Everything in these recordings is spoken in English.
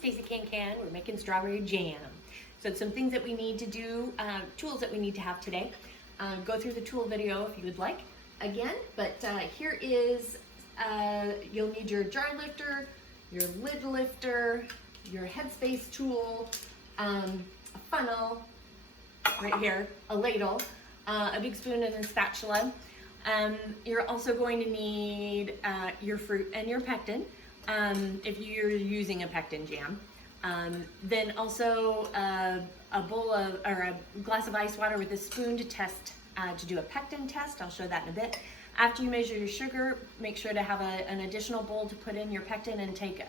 Stacey Can. We're making strawberry jam. So some things that we need to do, tools that we need to have today. Go through the tool video if you would like again, but here is, you'll need your jar lifter, your lid lifter, your headspace tool, a funnel, right here, a ladle, a big spoon and a spatula. You're also going to need your fruit and your pectin, if you're using a pectin jam. Then also a bowl of, or a glass of ice water with a spoon to test, to do a pectin test. I'll show that in a bit. After you measure your sugar, make sure to have an additional bowl to put in your pectin and take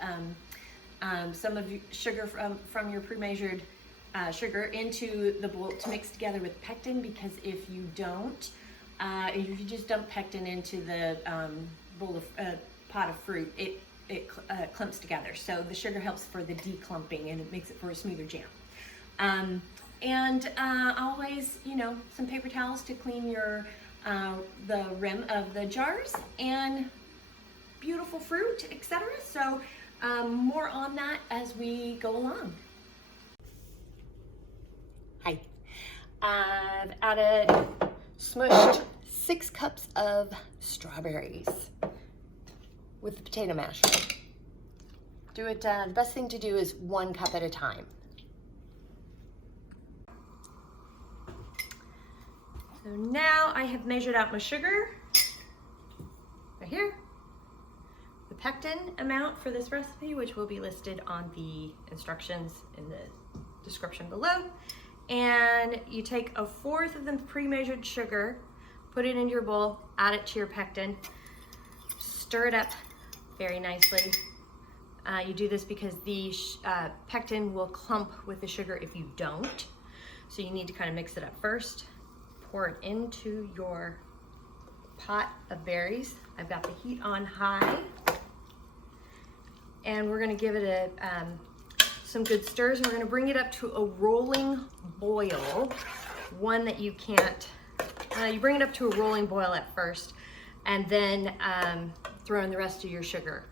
some of your sugar from your pre-measured sugar into the bowl to mix together with pectin, because if you don't, if you just dump pectin into the bowl of pot of fruit, it clumps together. So the sugar helps for the declumping and it makes it for a smoother jam. Always, some paper towels to clean your the rim of the jars, and beautiful fruit, etc. So more on that as we go along. Hi. I've added smushed 6 cups of strawberries with the potato masher. Do it, the best thing to do is 1 cup at a time. So now I have measured out my sugar, right here, the pectin amount for this recipe, which will be listed on the instructions in the description below. And you take 1/4 of the pre-measured sugar, put it into your bowl, add it to your pectin, stir it up very nicely. You do this because the pectin will clump with the sugar if you don't. So you need to kind of mix it up first. Pour it into your pot of berries. I've got the heat on high. And we're gonna give it some good stirs, and we're gonna bring it up to a rolling boil. One that you can't, you bring it up to a rolling boil at first, and then throw in the rest of your sugar.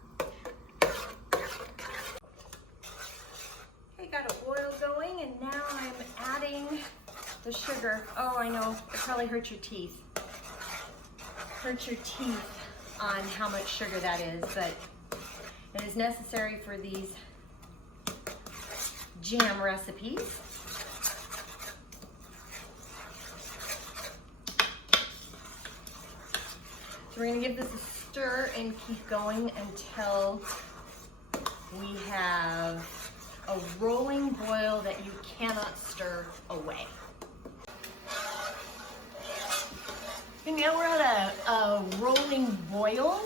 Okay, got a boil going, and now I'm adding the sugar. Oh, I know, it probably hurts your teeth. Hurts your teeth on how much sugar that is, but it is necessary for these jam recipes. So we're gonna give this a stir and keep going until we have a rolling boil that you cannot stir away. And now we're at a rolling boil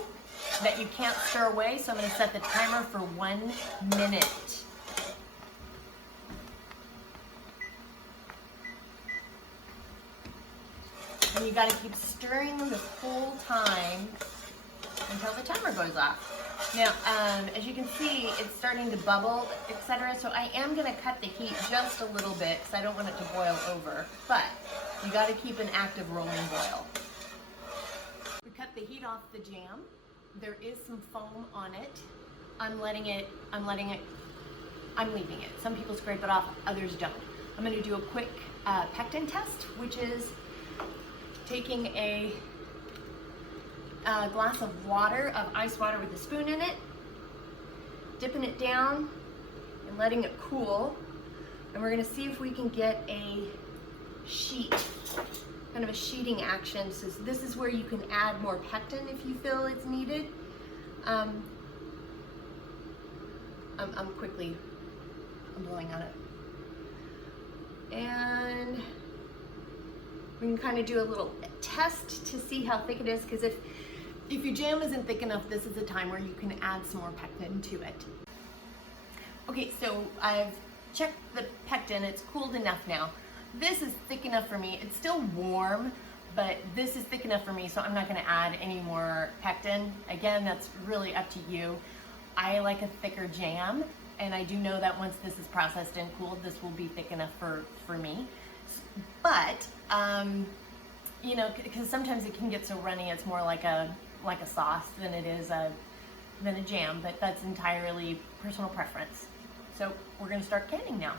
that you can't stir away, so I'm gonna set the timer for 1 minute. And you gotta keep stirring the whole time until the timer goes off. Now, as you can see, it's starting to bubble, etc. So I am gonna cut the heat just a little bit because I don't want it to boil over, but you gotta keep an active rolling boil. We cut the heat off the jam. There is some foam on it. I'm leaving it. Some people scrape it off, others don't. I'm gonna do a quick pectin test, which is taking a glass of water, of ice water with a spoon in it, dipping it down and letting it cool. And we're gonna see if we can get a sheet, kind of a sheeting action. So this is where you can add more pectin if you feel it's needed. I'm blowing on it. And we can kind of do a little test to see how thick it is, because if your jam isn't thick enough, this is a time where you can add some more pectin to it. Okay, so I've checked the pectin, it's cooled enough now. This is thick enough for me. It's still warm, but this is thick enough for me, so I'm not gonna add any more pectin. Again, that's really up to you. I like a thicker jam, and I do know that once this is processed and cooled, this will be thick enough for me. But, because sometimes it can get so runny, it's more like a sauce than it is than a jam, but that's entirely personal preference. So we're gonna start canning now.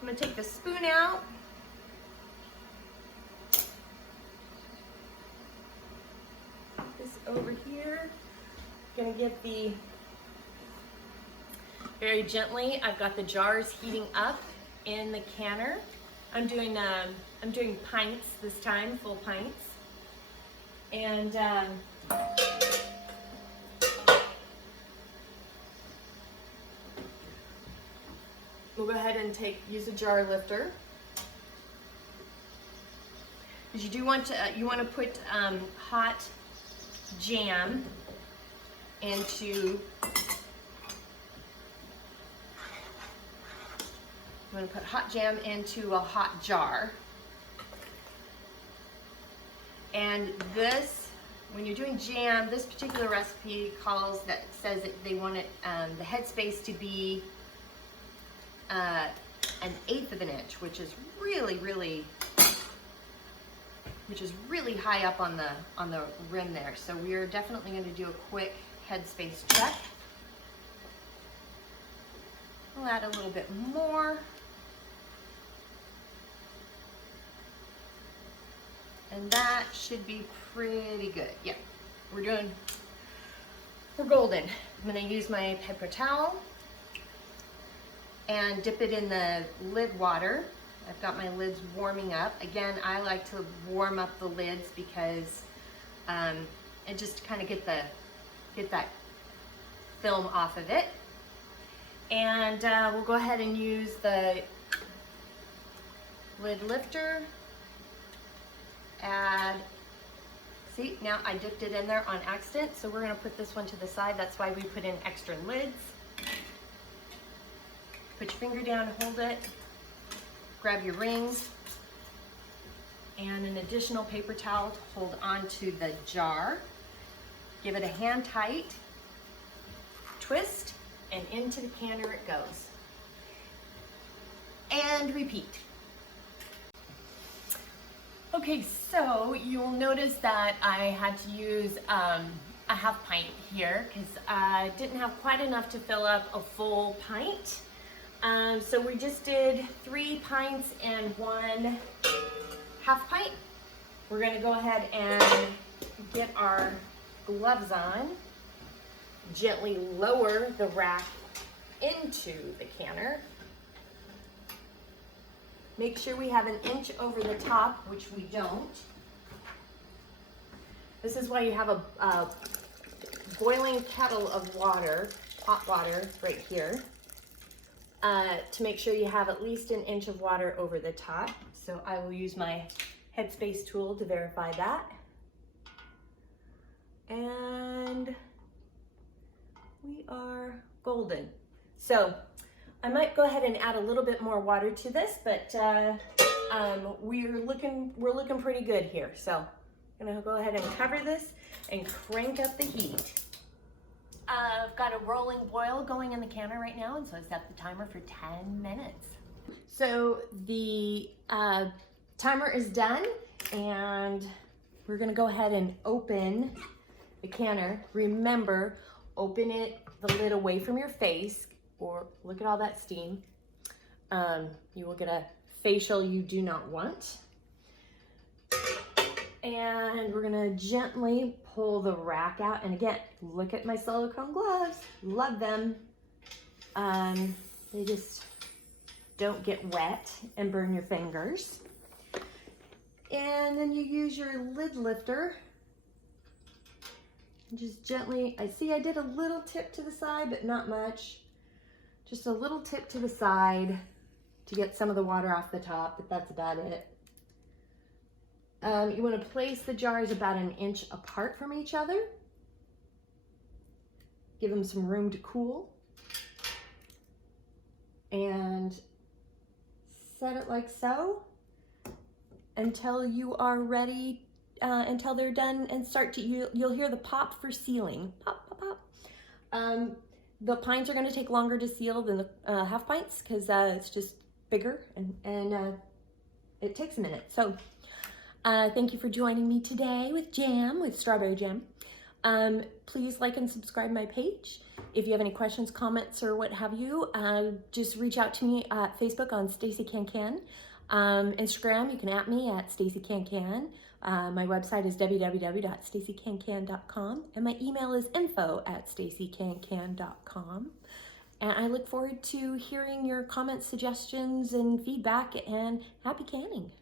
I'm gonna take the spoon out. Put this over here. Gonna get the, very gently, I've got the jars heating up in the canner. I'm doing pints this time, full pints. And we'll go ahead and use a jar lifter. Because you want to put hot jam into. I'm going to put hot jam into a hot jar. And this, when you're doing jam, this particular recipe says that they want it, the headspace to be an 1/8 of an inch, which is really high up on the rim there. So we are definitely going to do a quick headspace check. I'll add a little bit more. And that should be pretty good. Yeah, we're golden. I'm gonna use my paper towel and dip it in the lid water. I've got my lids warming up. Again, I like to warm up the lids because and just kind of get that film off of it. And we'll go ahead and use the lid lifter. See, now I dipped it in there on accident, so we're gonna put this one to the side. That's why we put in extra lids. Put your finger down, hold it, grab your rings, and an additional paper towel to hold onto the jar. Give it a hand tight twist, and into the canner it goes. And repeat. Okay, so you'll notice that I had to use a half pint here because I didn't have quite enough to fill up a full pint. So we just did 3 pints and 1 half pint. We're gonna go ahead and get our gloves on, gently lower the rack into the canner. Make sure we have 1 inch over the top, which we don't. This is why you have a boiling kettle of water, hot water, right here, to make sure you have at least 1 inch of water over the top. So I will use my headspace tool to verify that. And we are golden. So I might go ahead and add a little bit more water to this, but we're looking pretty good here. So I'm gonna go ahead and cover this and crank up the heat. I've got a rolling boil going in the canner right now, and so I set the timer for 10 minutes. So the timer is done, and we're gonna go ahead and open the canner. Remember, open the lid away from your face, or look at all that steam. You will get a facial you do not want. And we're gonna gently pull the rack out. And again, look at my silicone gloves, love them. They just don't get wet and burn your fingers. And then you use your lid lifter. Just gently, I did a little tip to the side, but not much. Just a little tip to the side to get some of the water off the top, but that's about it. You want to place the jars about 1 inch apart from each other. Give them some room to cool. And set it like so until you are ready, until they're done and you'll hear the pop for sealing. Pop, pop, pop. The pints are going to take longer to seal than the half pints because it's just bigger and it takes a minute. So thank you for joining me today with strawberry jam. Please like and subscribe my page. If you have any questions, comments, or what have you, just reach out to me at Facebook on Stacey Can Can. Instagram, you can at me at Stacey Can Can. My website is www.staceycancan.com, and my email is info@staceycancan.com. And I look forward to hearing your comments, suggestions, and feedback, and happy canning.